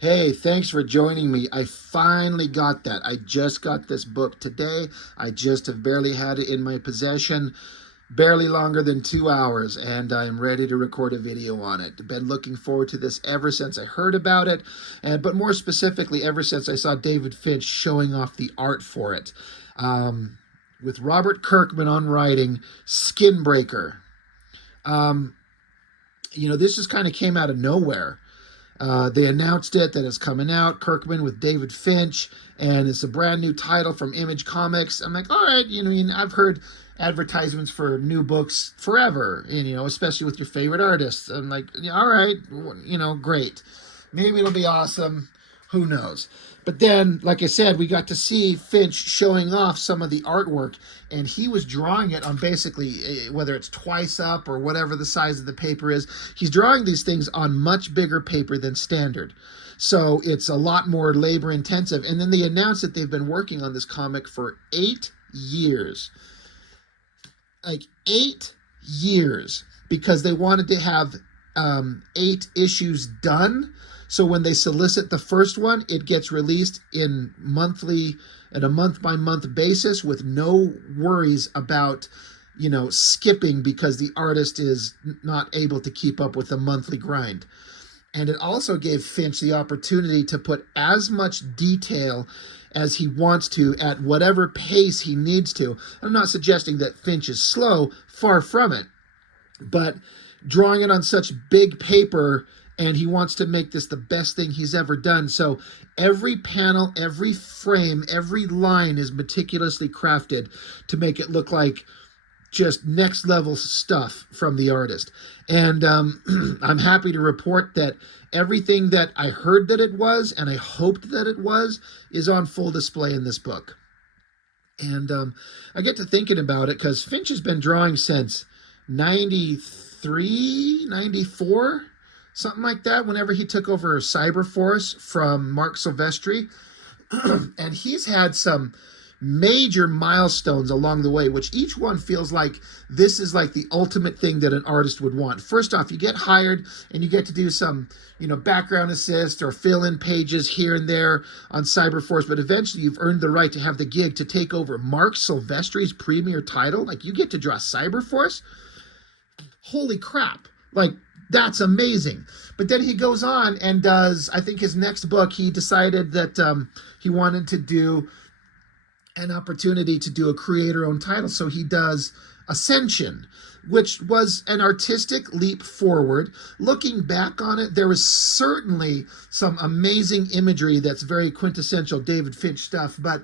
Hey, thanks for joining me. I finally got that. I just got this book today. I just have barely had it in my possession, barely longer than 2 hours, and I'm ready to record a video on it. Been looking forward to this ever since I heard about it, but more specifically, ever since I saw David Finch showing off the art for it. Um, with Robert Kirkman on writing Skinbreaker. Um, this just kind of came out of nowhere. They announced it that it's coming out, Kirkman with David Finch, and it's a brand new title from Image Comics. I'm like, all right, I've heard advertisements for new books forever, and especially with your favorite artists. I'm like, yeah, all right, great. Maybe it'll be awesome. Who knows? But then, like I said, we got to see Finch showing off some of the artwork, and he was drawing it on basically, whether it's twice up or whatever the size of the paper is, he's drawing these things on much bigger paper than standard. So it's a lot more labor intensive. And then they announced that they've been working on this comic for 8 years. Like 8 years, because they wanted to have 8 issues done. So when they solicit the first one, it gets released at a month by month basis with no worries about, skipping because the artist is not able to keep up with the monthly grind. And it also gave Finch the opportunity to put as much detail as he wants to at whatever pace he needs to. I'm not suggesting that Finch is slow, far from it, but drawing it on such big paper, and he wants to make this the best thing he's ever done. So every panel, every frame, every line is meticulously crafted to make it look like just next level stuff from the artist. And I'm happy to report that everything that I heard that it was, and I hoped that it was, is on full display in this book. And I get to thinking about it because Finch has been drawing since 93, 94, something like that, whenever he took over Cyberforce from Mark Silvestri. And he's had some major milestones along the way, which each one feels like this is like the ultimate thing that an artist would want. First off, you get hired and you get to do some, background assist or fill in pages here and there on Cyberforce, but eventually you've earned the right to have the gig to take over Mark Silvestri's premier title. Like, you get to draw Cyberforce. Holy crap. Like, that's amazing. But then he goes on and does, I think his next book, he decided that he wanted to do an opportunity to do a creator-owned title. So he does Ascension, which was an artistic leap forward. Looking back on it, there was certainly some amazing imagery that's very quintessential David Finch stuff, but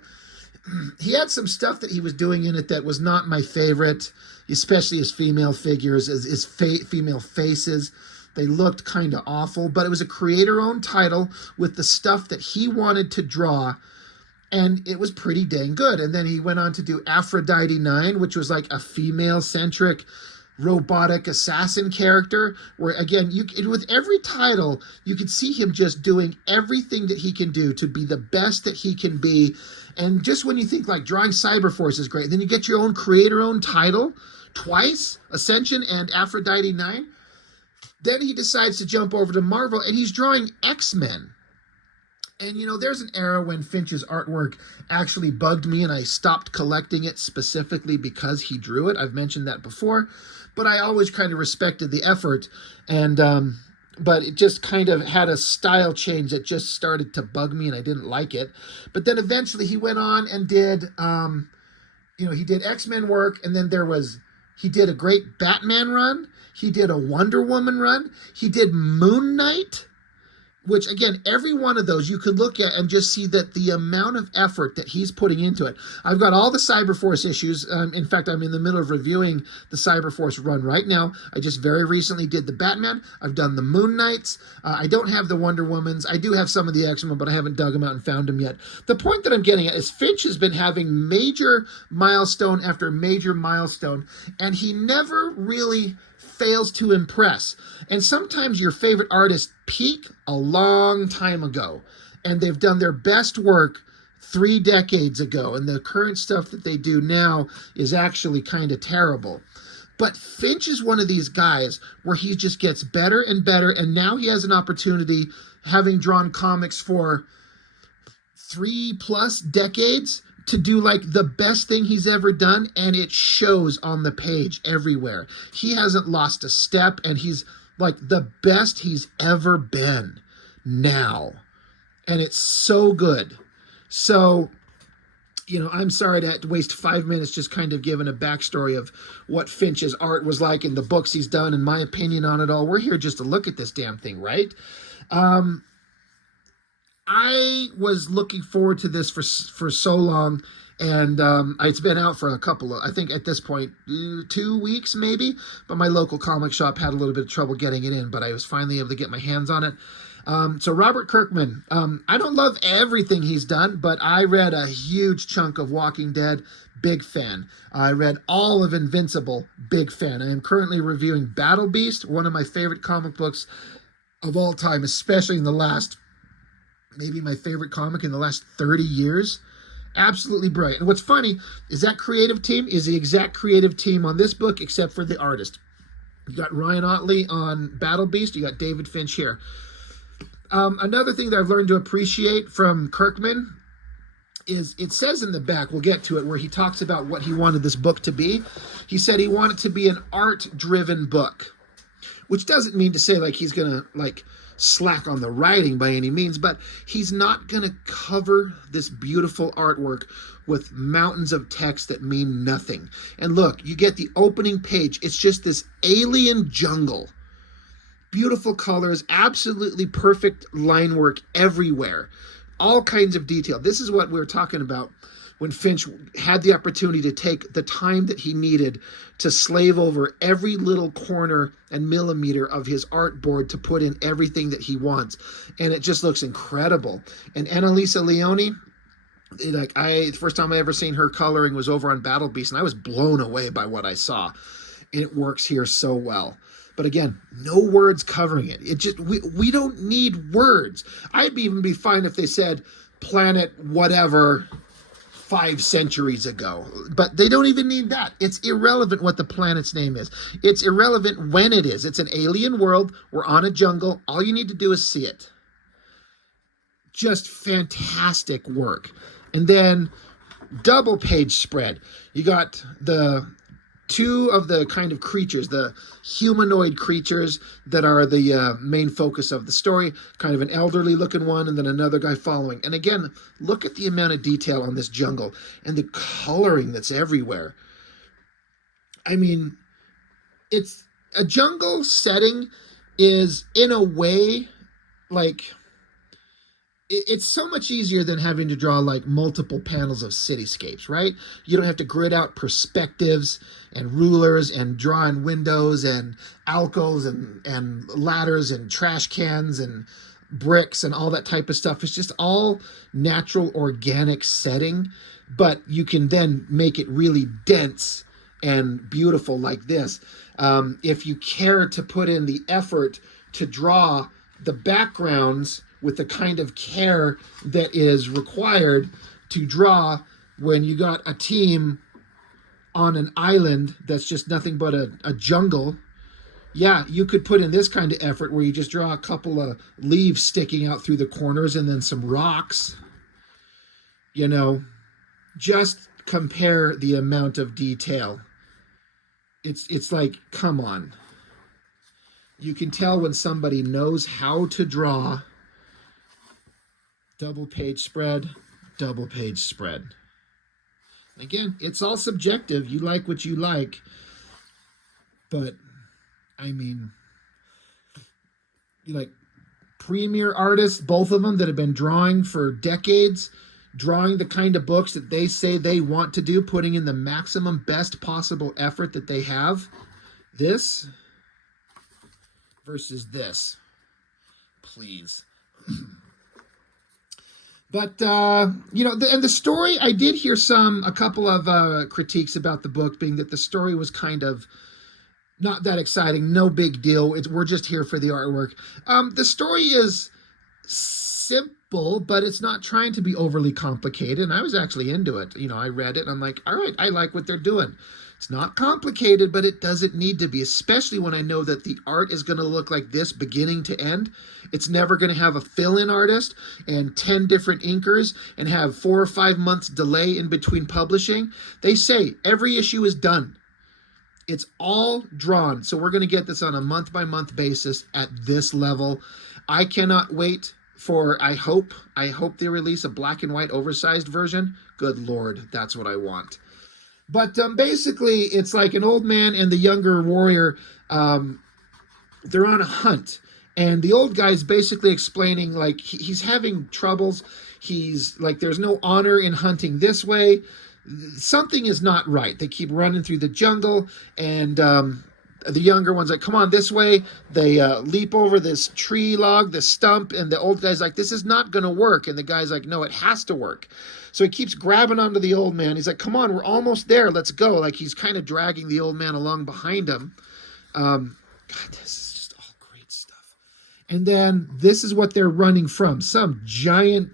he had some stuff that he was doing in it that was not my favorite, especially his female figures, his female faces. They looked kind of awful, but it was a creator-owned title with the stuff that he wanted to draw, and it was pretty dang good. And then he went on to do Aphrodite 9, which was like a female-centric robotic assassin character, where again, with every title, you could see him just doing everything that he can do to be the best that he can be. And just when you think like drawing Cyberforce is great, then you get your own creator-owned title twice, Ascension and Aphrodite 9. Then he decides to jump over to Marvel, and he's drawing X-Men. And, there's an era when Finch's artwork actually bugged me, and I stopped collecting it specifically because he drew it. I've mentioned that before, but I always kind of respected the effort. And but it just kind of had a style change that just started to bug me, and I didn't like it. But then eventually he went on and did, he did X-Men work, and then he did a great Batman run. He did a Wonder Woman run. He did Moon Knight, which, again, every one of those you could look at and just see that the amount of effort that he's putting into it. I've got all the Cyberforce issues. In fact, I'm in the middle of reviewing the Cyberforce run right now. I just very recently did the Batman. I've done the Moon Knights. I don't have the Wonder Womans. I do have some of the X-Men, but I haven't dug them out and found them yet. The point that I'm getting at is Finch has been having major milestone after major milestone, and he never really fails to impress. And sometimes your favorite artists peak a long time ago, and they've done their best work 3 decades ago, and the current stuff that they do now is actually kind of terrible. But Finch is one of these guys where he just gets better and better, and now he has an opportunity, having drawn comics for 3+ decades, to do like the best thing he's ever done, and it shows on the page everywhere. He hasn't lost a step, and he's like the best he's ever been now. And it's so good. So, I'm sorry to have to waste 5 minutes just kind of giving a backstory of what Finch's art was like in the books he's done and my opinion on it all. We're here just to look at this damn thing, right? I was looking forward to this for so long, and it's been out for a couple of, I think at this point, 2 weeks maybe, but my local comic shop had a little bit of trouble getting it in, but I was finally able to get my hands on it. So Robert Kirkman, I don't love everything he's done, but I read a huge chunk of Walking Dead, big fan. I read all of Invincible, big fan. I am currently reviewing Battle Beast, one of my favorite comic books of all time, especially in the last, maybe my favorite comic in the last 30 years. Absolutely brilliant. And what's funny is that creative team is the exact creative team on this book, except for the artist. You got Ryan Ottley on Battle Beast. You got David Finch here. Another thing that I've learned to appreciate from Kirkman is, it says in the back, we'll get to it, where he talks about what he wanted this book to be. He said he wanted to be an art-driven book, which doesn't mean to say like he's going to like slack on the writing by any means, but he's not going to cover this beautiful artwork with mountains of text that mean nothing. And look, you get the opening page. It's just this alien jungle. Beautiful colors, absolutely perfect line work everywhere. All kinds of detail. This is what we were talking about when Finch had the opportunity to take the time that he needed to slave over every little corner and millimeter of his artboard to put in everything that he wants. And it just looks incredible. And Annalisa Leone, the first time I ever seen her coloring was over on Battle Beast, and I was blown away by what I saw. And it works here so well. But again, no words covering it. It just, we don't need words. I'd even be fine if they said planet whatever 5 centuries ago. But they don't even need that. It's irrelevant what the planet's name is. It's irrelevant when it is. It's an alien world. We're on a jungle. All you need to do is see it. Just fantastic work. And then double page spread. You got the 2 of the kind of creatures, the humanoid creatures that are the main focus of the story, kind of an elderly looking one and then another guy following. And again, look at the amount of detail on this jungle and the coloring that's everywhere. I mean, it's a jungle setting is in a way like, it's so much easier than having to draw like multiple panels of cityscapes, right? You don't have to grid out perspectives and rulers and draw in windows and alcoves and ladders and trash cans and bricks and all that type of stuff. It's just all natural, organic setting, but you can then make it really dense and beautiful like this. If you care to put in the effort to draw the backgrounds with the kind of care that is required to draw when you got a team on an island that's just nothing but a jungle. Yeah, you could put in this kind of effort where you just draw a couple of leaves sticking out through the corners and then some rocks. Just compare the amount of detail. It's like, come on. You can tell when somebody knows how to draw. Double page spread, double page spread. Again, it's all subjective. You like what you like. But, I mean, like premier artists, both of them that have been drawing for decades, drawing the kind of books that they say they want to do, putting in the maximum best possible effort that they have. This versus this. Please. But, and the story, I did hear a couple of critiques about the book being that the story was kind of not that exciting, no big deal. We're just here for the artwork. The story is simple, but it's not trying to be overly complicated. And I was actually into it. I read it and I'm like, all right, I like what they're doing. It's not complicated, but it doesn't need to be, especially when I know that the art is going to look like this beginning to end. It's never going to have a fill-in artist and 10 different inkers and have 4 or 5 months delay in between publishing. They say every issue is done. It's all drawn. So we're going to get this on a month-by-month basis at this level. I cannot wait for, I hope they release a black and white oversized version. Good Lord, that's what I want. But basically, it's like an old man and the younger warrior, they're on a hunt. And the old guy's basically explaining, like, he's having troubles. He's like, there's no honor in hunting this way. Something is not right. They keep running through the jungle, and the younger one's like, come on, this way. They leap over this tree log, this stump, and the old guy's like, this is not going to work. And the guy's like, no, it has to work. So he keeps grabbing onto the old man. He's like, come on, we're almost there. Let's go. Like, he's kind of dragging the old man along behind him. God, this is just all great stuff. And then this is what they're running from. Some giant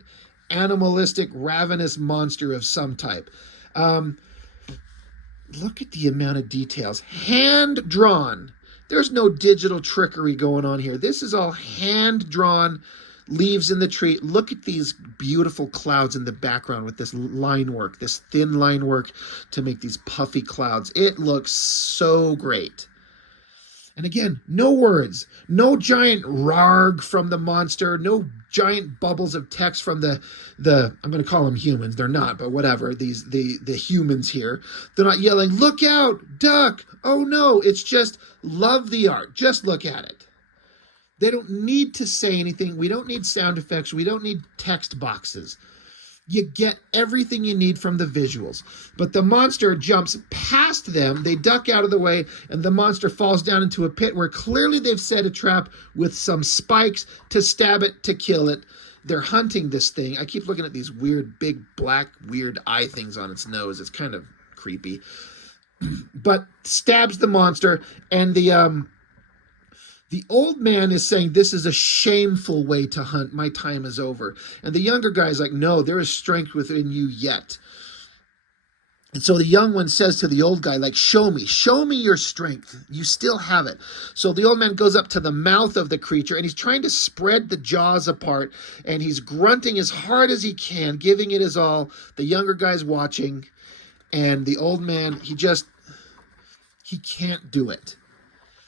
animalistic, ravenous monster of some type. Look at the amount of details. Hand drawn. There's no digital trickery going on here. This is all hand drawn. Leaves in the tree. Look at these beautiful clouds in the background with this line work, this thin line work to make these puffy clouds. It looks so great. And again, no words, no giant rarg from the monster, no giant bubbles of text from the I'm going to call them humans. They're not, but whatever. The humans here. They're not yelling, look out, duck. Oh no, it's just love the art. Just look at it. They don't need to say anything. We don't need sound effects. We don't need text boxes. You get everything you need from the visuals. But the monster jumps past them. They duck out of the way, and the monster falls down into a pit where clearly they've set a trap with some spikes to stab it, to kill it. They're hunting this thing. I keep looking at these weird, big, black, weird eye things on its nose. It's kind of creepy. But stabs the monster, and the old man is saying, this is a shameful way to hunt. My time is over. And the younger guy's like, no, there is strength within you yet. And so the young one says to the old guy, like, show me your strength. You still have it. So the old man goes up to the mouth of the creature, and he's trying to spread the jaws apart, and he's grunting as hard as he can, giving it his all. The younger guy's watching, and the old man, he can't do it.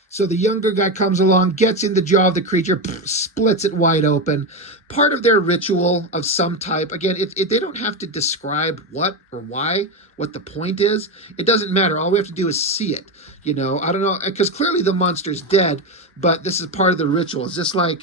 So the younger guy comes along, gets in the jaw of the creature, splits it wide open. Part of their ritual of some type. Again, they don't have to describe what or why, what the point is. It doesn't matter. All we have to do is see it. You know, I don't know, because clearly the monster's dead, but this is part of the ritual. It's just like,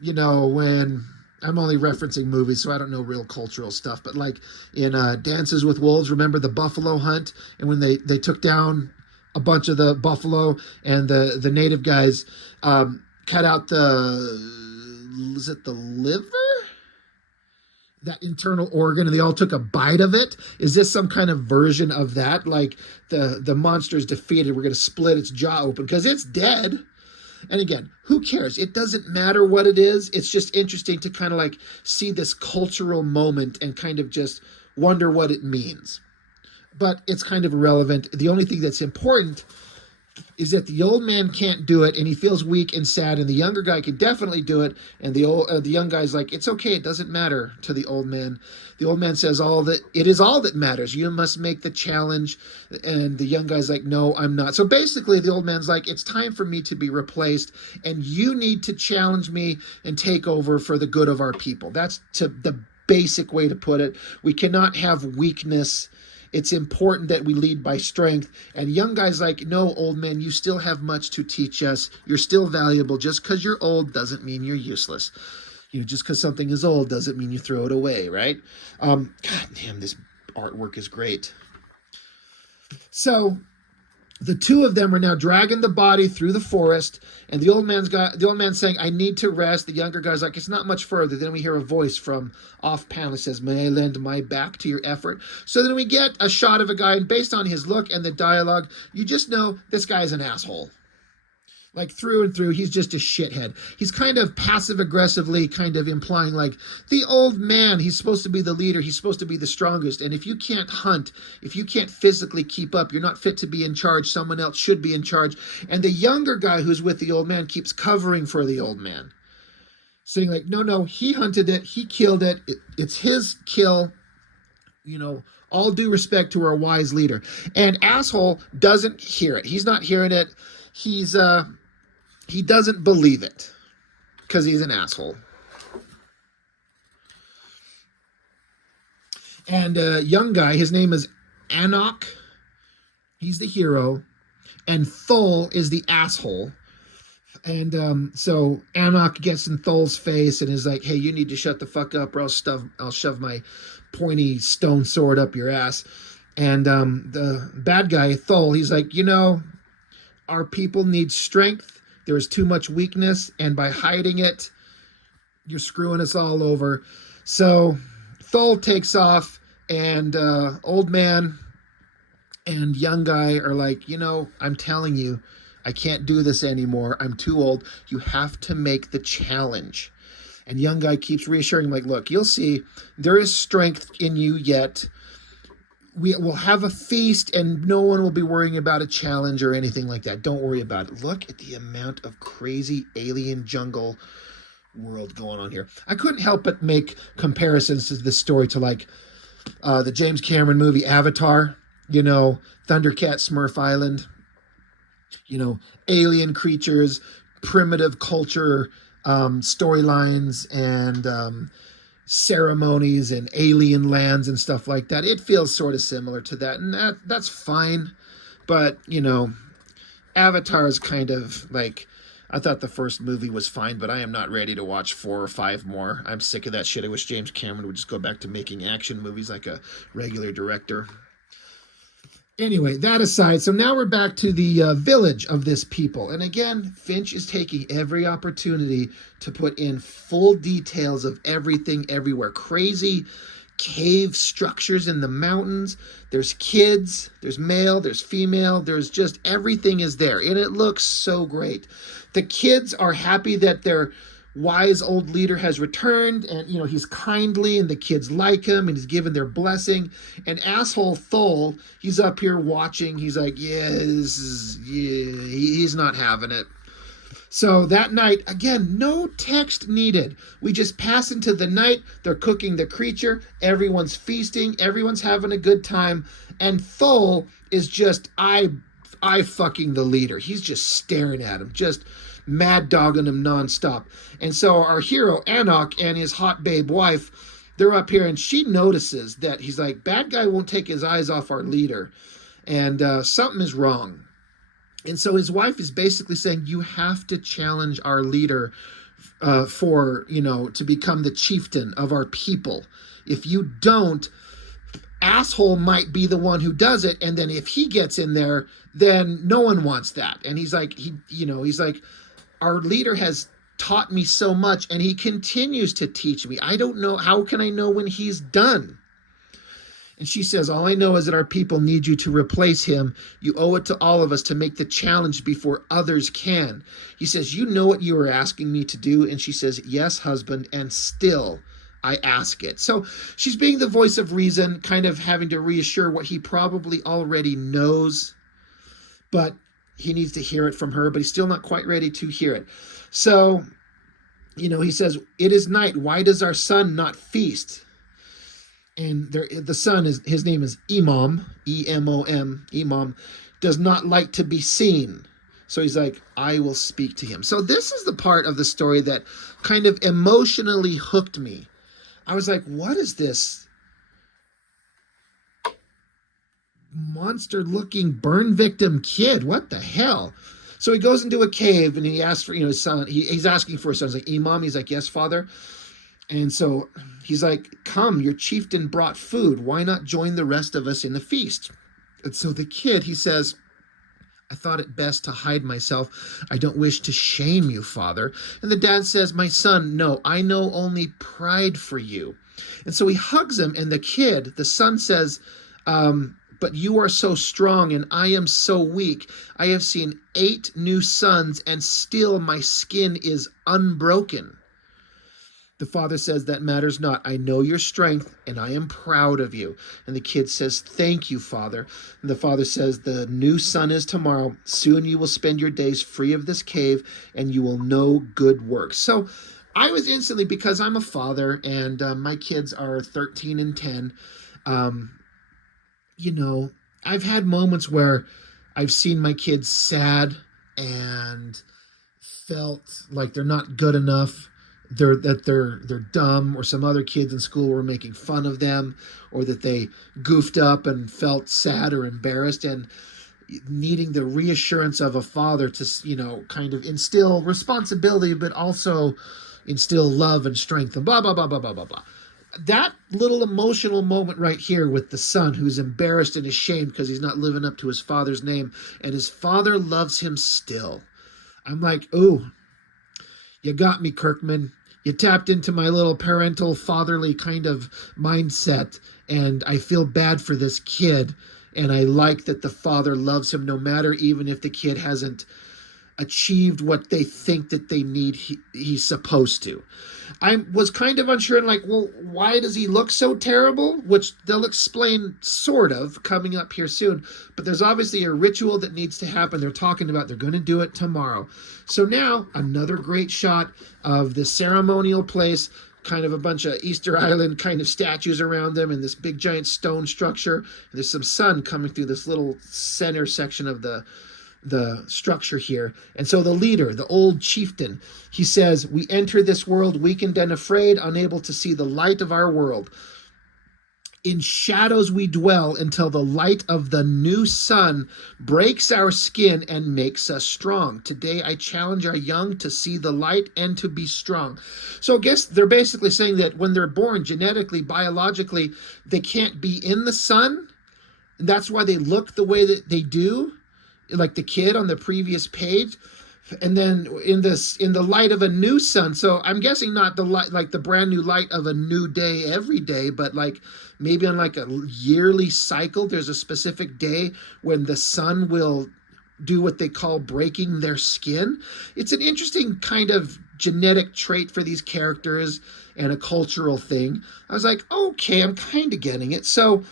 you know, when... I'm only referencing movies, so I don't know real cultural stuff. But like in Dances with Wolves, remember the buffalo hunt? And when they took down a bunch of the buffalo, and the native guys cut out is it the liver? That internal organ, and they all took a bite of it. Is this some kind of version of that? Like the monster's defeated, we're going to split its jaw open because it's dead. And again, who cares? It doesn't matter what it is. It's just interesting to kind of like see this cultural moment and kind of just wonder what it means. But it's kind of irrelevant. The only thing that's important is that the old man can't do it, and he feels weak and sad, and the younger guy can definitely do it, and the young guy's like, it's okay, it doesn't matter to the old man. The old man says it is all that matters. You must make the challenge, and the young guy's like, no, I'm not. So basically, the old man's like, it's time for me to be replaced, and you need to challenge me and take over for the good of our people. That's the basic way to put it. We cannot have weakness. It's important that we lead by strength. And young guys like, no, old man, you still have much to teach us. You're still valuable. Just because you're old doesn't mean you're useless. You know, just because something is old doesn't mean you throw it away, right? God damn, this artwork is great. So the two of them are now dragging the body through the forest, and the old man's saying, I need to rest. The younger guy's like, it's not much further. Then we hear a voice from off panel that says, may I lend my back to your effort? So then we get a shot of a guy, and based on his look and the dialogue, you just know this guy's an asshole. Like through and through, he's just a shithead. He's kind of passive aggressively kind of implying like the old man, he's supposed to be the leader, he's supposed to be the strongest. And if you can't hunt, if you can't physically keep up, you're not fit to be in charge. Someone else should be in charge. And the younger guy who's with the old man keeps covering for the old man, saying like, no, no, he hunted it, he killed it, it's his kill, you know, all due respect to our wise leader. And asshole doesn't hear it. He's not hearing it. He doesn't believe it because he's an asshole. And young guy, his name is Anok. He's the hero. And Thol is the asshole. And so Anok gets in Thol's face and is like, hey, you need to shut the fuck up or I'll shove my pointy stone sword up your ass. And the bad guy, Thol, he's like, you know, our people need strength. There is too much weakness, and by hiding it, you're screwing us all over. So Thol takes off, and old man and young guy are like, you know, I'm telling you, I can't do this anymore. I'm too old. You have to make the challenge. And young guy keeps reassuring him, like, look, you'll see, there is strength in you yet. We will have a feast and no one will be worrying about a challenge or anything like that. Don't worry about it. Look at the amount of crazy alien jungle world going on here. I couldn't help but make comparisons to this story to like the James Cameron movie Avatar, you know, Thundercat Smurf Island, you know, alien creatures, primitive culture, storylines, and ceremonies and alien lands and stuff like that. It feels sort of similar to that, and that's fine. But you know, Avatar is kind of like, I thought the first movie was fine, but I am not ready to watch 4 or 5 more. I'm sick of that shit. I wish James Cameron would just go back to making action movies like a regular director. Anyway, that aside, so now we're back to the village of this people. And again, Finch is taking every opportunity to put in full details of everything everywhere. Crazy cave structures in the mountains. There's kids, there's male, there's female, there's just everything is there. And it looks so great. The kids are happy that their wise old leader has returned, and you know, he's kindly and the kids like him and he's given their blessing. And asshole Thol, he's up here watching. He's like, yeah, he's not having it. So that night, again, no text needed. We just pass into the night. They're cooking the creature. Everyone's feasting. Everyone's having a good time. And Thol is just eye fucking the leader. He's just staring at him, just mad dogging him nonstop. And so our hero, Anok, and his hot babe wife, they're up here, and she notices that he's like, bad guy won't take his eyes off our leader. And something is wrong. And so his wife is basically saying, you have to challenge our leader for, you know, to become the chieftain of our people. If you don't, asshole might be the one who does it. And then if he gets in there, then no one wants that. And he's like, he's like, our leader has taught me so much and he continues to teach me. I don't know. How can I know when he's done? And she says, all I know is that our people need you to replace him. You owe it to all of us to make the challenge before others can. He says, you know what you were asking me to do? And she says, yes, husband, and still I ask it. So she's being the voice of reason, kind of having to reassure what he probably already knows, but he needs to hear it from her, but he's still not quite ready to hear it. So, you know, he says, it is night. Why does our son not feast? And the son, his name is Imam, E-M-O-M, Imam, does not like to be seen. So he's like, I will speak to him. So this is the part of the story that kind of emotionally hooked me. I was like, what is this monster-looking burn victim kid? What the hell? So he goes into a cave and he asks for, his son. He's asking for his son. He's like, Imam? He's like, yes, father. And so he's like, come, your chieftain brought food. Why not join the rest of us in the feast? And so the kid, he says, I thought it best to hide myself. I don't wish to shame you, father. And the dad says, my son, no, I know only pride for you. And so he hugs him, and the kid, the son says, but you are so strong and I am so weak. I have seen 8 new suns and still my skin is unbroken. The father says, that matters not. I know your strength and I am proud of you. And the kid says, thank you, father. And the father says, the new sun is tomorrow. Soon you will spend your days free of this cave and you will know good works. So I was instantly, because I'm a father and my kids are 13 and 10, I've had moments where I've seen my kids sad and felt like they're not good enough. They're dumb, or some other kids in school were making fun of them, or that they goofed up and felt sad or embarrassed, and needing the reassurance of a father to, kind of instill responsibility, but also instill love and strength and blah, blah, blah, blah, blah, blah, blah. That little emotional moment right here with the son who's embarrassed and ashamed because he's not living up to his father's name, and his father loves him still. I'm like, ooh, you got me, Kirkman. You tapped into my little parental, fatherly kind of mindset, and I feel bad for this kid, and I like that the father loves him no matter, even if the kid hasn't achieved what they think that they need he's supposed to. I was kind of unsure and like, well, why does he look so terrible? Which they'll explain sort of coming up here soon. But there's obviously a ritual that needs to happen. They're talking about they're going to do it tomorrow. So now another great shot of the ceremonial place, kind of a bunch of Easter Island kind of statues around them and this big giant stone structure. There's some sun coming through this little center section of the structure here. And so the leader, the old chieftain, he says, we enter this world weakened and afraid, unable to see the light of our world. In shadows we dwell until the light of the new sun breaks our skin and makes us strong. Today I challenge our young to see the light and to be strong. So I guess they're basically saying that when they're born, genetically, biologically, they can't be in the sun. And that's why they look the way that they do, like the kid on the previous page. And then in the light of a new sun. So I'm guessing not the light, like the brand new light of a new day every day, but like maybe on like a yearly cycle, there's a specific day when the sun will do what they call breaking their skin. It's an interesting kind of genetic trait for these characters and a cultural thing. I was like, okay, I'm kind of getting it. So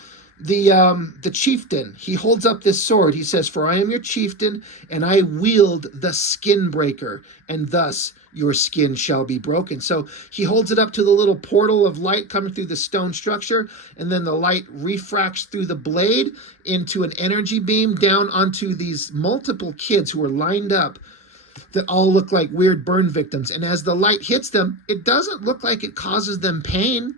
the chieftain, he holds up this sword. He says, for I am your chieftain, and I wield the Skinbreaker, and thus your skin shall be broken. So he holds it up to the little portal of light coming through the stone structure, and then the light refracts through the blade into an energy beam down onto these multiple kids who are lined up that all look like weird burn victims. And as the light hits them, it doesn't look like it causes them pain,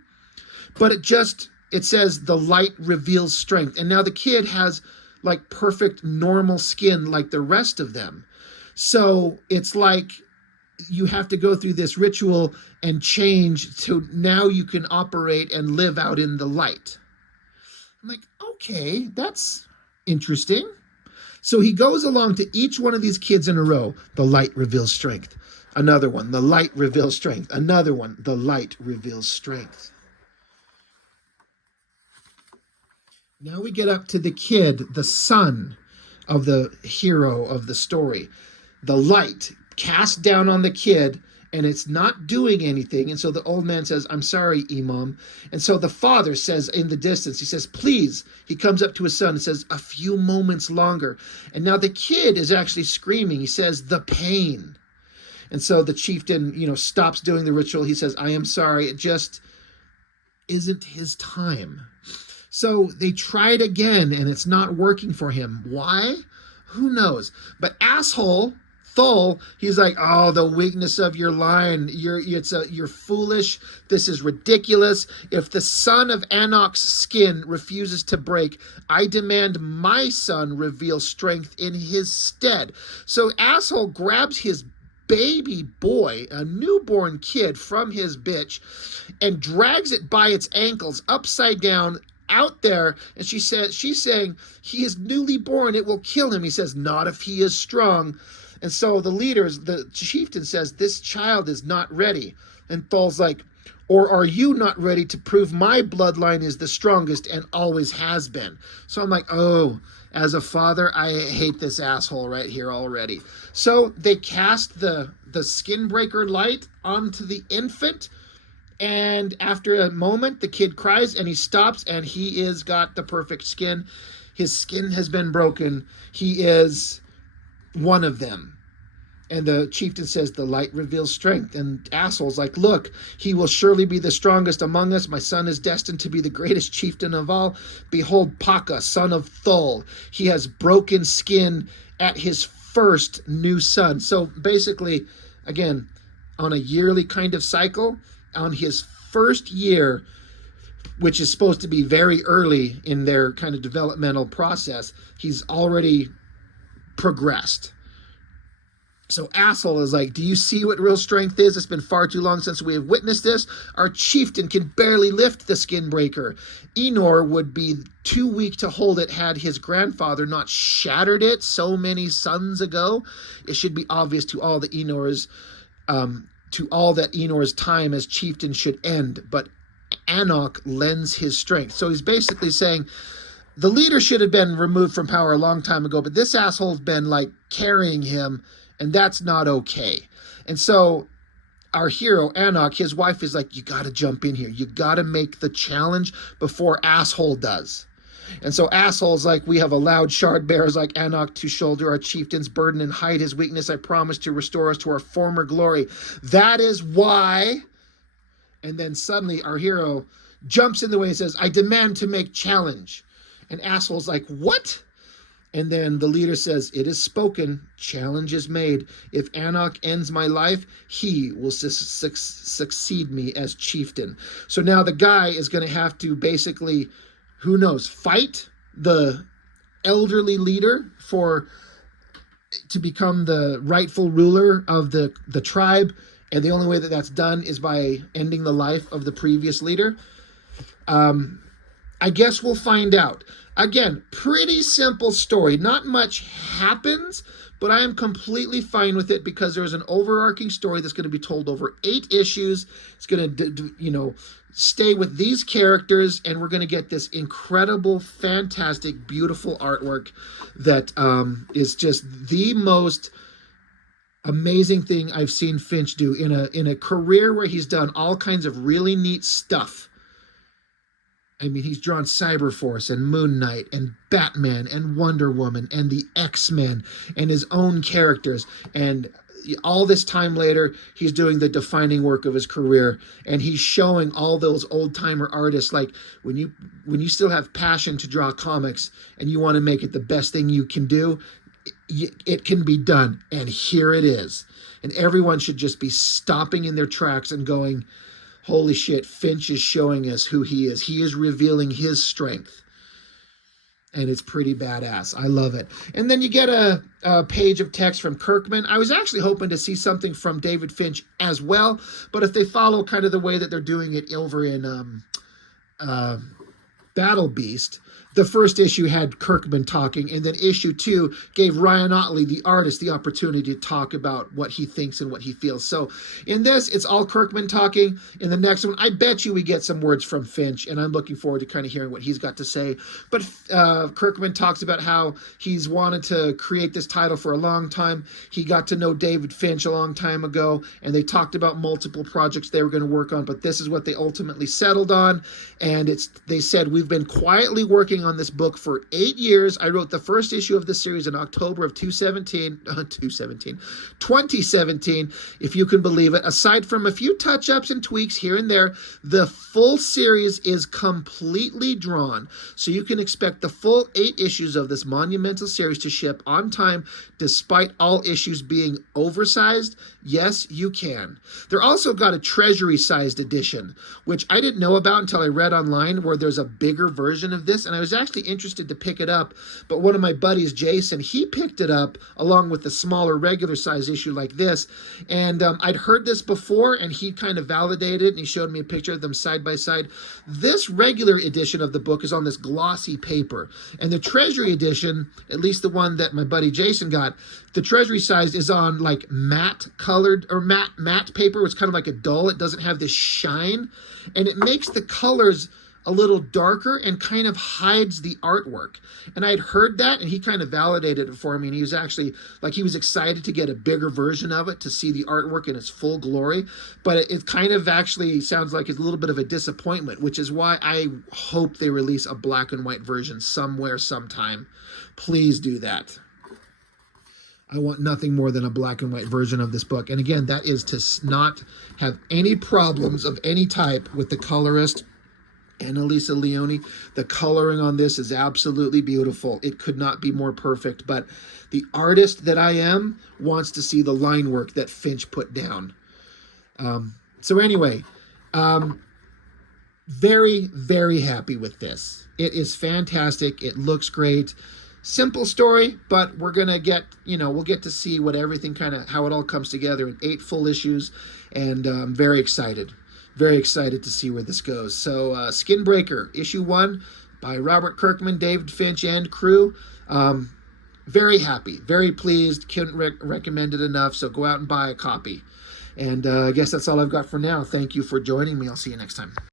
but it says the light reveals strength. And now the kid has like perfect normal skin like the rest of them. So it's like you have to go through this ritual and change so now you can operate and live out in the light. I'm like, okay, that's interesting. So he goes along to each one of these kids in a row. The light reveals strength. Another one, the light reveals strength. Another one, the light reveals strength. Now we get up to the kid, the son of the hero of the story. The light cast down on the kid, and it's not doing anything. And so the old man says, I'm sorry, Imam. And so the father says in the distance, he says, please. He comes up to his son and says, a few moments longer. And now the kid is actually screaming. He says, the pain. And so the chieftain, stops doing the ritual. He says, I am sorry. It just isn't his time. So they tried again, and it's not working for him. Why? Who knows? But asshole Thul, he's like, oh, the weakness of your line. You're foolish. This is ridiculous. If the son of Anok's skin refuses to break, I demand my son reveal strength in his stead. So asshole grabs his baby boy, a newborn kid, from his bitch and drags it by its ankles upside down out there, and she's saying he is newly born, it will kill him. He says, not if he is strong. And so the chieftain says, this child is not ready. And Thal's like, or are you not ready to prove my bloodline is the strongest and always has been? So I'm like, oh, as a father, I hate this asshole right here already. So they cast the Skinbreaker light onto the infant, and after a moment, the kid cries and he stops, and he is got the perfect skin. His skin has been broken. He is one of them. And the chieftain says, the light reveals strength. And asshole's like, look, he will surely be the strongest among us. My son is destined to be the greatest chieftain of all. Behold, Paka, son of Thul. He has broken skin at his first new son. So basically, again, on a yearly kind of cycle, on his first year, which is supposed to be very early in their kind of developmental process, he's already progressed. So asshole is like, do you see what real strength is? It's been far too long since we have witnessed this. Our chieftain can barely lift the Skinbreaker. Enor would be too weak to hold it had his grandfather not shattered it so many suns ago. It should be obvious to all that Enor's time as chieftain should end, but Anok lends his strength. So he's basically saying the leader should have been removed from power a long time ago, but this asshole's been like carrying him, and that's not okay. And so our hero, Anok, his wife is like, you got to jump in here. You got to make the challenge before asshole does. And so asshole's like, we have allowed shard bearers like Anok to shoulder our chieftain's burden and hide his weakness. I promise to restore us to our former glory. That is why. And then suddenly our hero jumps in the way and says, I demand to make challenge. And asshole's like, what? And then the leader says, it is spoken, challenge is made. If Anok ends my life, he will succeed me as chieftain. So now the guy is going to have to basically, who knows, fight the elderly leader to become the rightful ruler of the tribe. And the only way that that's done is by ending the life of the previous leader. I guess we'll find out. Again, pretty simple story. Not much happens, but I am completely fine with it because there's an overarching story that's going to be told over 8 issues. It's going to, stay with these characters, and we're going to get this incredible, fantastic, beautiful artwork that is just the most amazing thing I've seen Finch do in a career where he's done all kinds of really neat stuff. I mean, he's drawn Cyberforce and Moon Knight and Batman and Wonder Woman and the X-Men and his own characters. And all this time later, he's doing the defining work of his career. And he's showing all those old-timer artists, like, when you still have passion to draw comics and you want to make it the best thing you can do, it can be done. And here it is. And everyone should just be stopping in their tracks and going, holy shit, Finch is showing us who he is. He is revealing his strength. And it's pretty badass. I love it. And then you get a page of text from Kirkman. I was actually hoping to see something from David Finch as well. But if they follow kind of the way that they're doing it over in Battle Beast, the first issue had Kirkman talking, and then issue 2 gave Ryan Ottley, the artist, the opportunity to talk about what he thinks and what he feels. So in this, it's all Kirkman talking. In the next one, I bet you we get some words from Finch, and I'm looking forward to kind of hearing what he's got to say. But Kirkman talks about how he's wanted to create this title for a long time. He got to know David Finch a long time ago, and they talked about multiple projects they were going to work on, but this is what they ultimately settled on. And they said, we've been quietly working on this book for 8 years. I wrote the first issue of the series in October of 2017, if you can believe it. Aside from a few touch-ups and tweaks here and there, the full series is completely drawn. So you can expect the full 8 issues of this monumental series to ship on time, despite all issues being oversized. Yes, you can. They're also got a treasury-sized edition, which I didn't know about until I read online, where there's a bigger version of this, and I was was actually interested to pick it up, but one of my buddies, Jason, he picked it up along with the smaller regular size issue like this. And I'd heard this before, and he kind of validated it, and he showed me a picture of them side by side. This regular edition of the book is on this glossy paper, and the Treasury edition, at least the one that my buddy Jason got, the Treasury size is on like matte colored or matte paper. It's kind of like a dull. It doesn't have this shine, and it makes the colors a little darker and kind of hides the artwork. And I'd heard that, and he kind of validated it for me. And he was actually like, he was excited to get a bigger version of it to see the artwork in its full glory. But it kind of actually sounds like it's a little bit of a disappointment, which is why I hope they release a black and white version somewhere, sometime. Please do that. I want nothing more than a black and white version of this book. And again, that is to not have any problems of any type with the colorist, Annalisa Leone. The coloring on this is absolutely beautiful. It could not be more perfect. But the artist that I am wants to see the line work that Finch put down. So anyway, very, very happy with this. It is fantastic. It looks great. Simple story, but we're going to get, we'll get to see what everything how it all comes together in 8 full issues. And I'm very excited. Very excited to see where this goes. So Skinbreaker, issue 1 by Robert Kirkman, David Finch, and crew. Very happy, very pleased. Couldn't recommend it enough. So go out and buy a copy. And I guess that's all I've got for now. Thank you for joining me. I'll see you next time.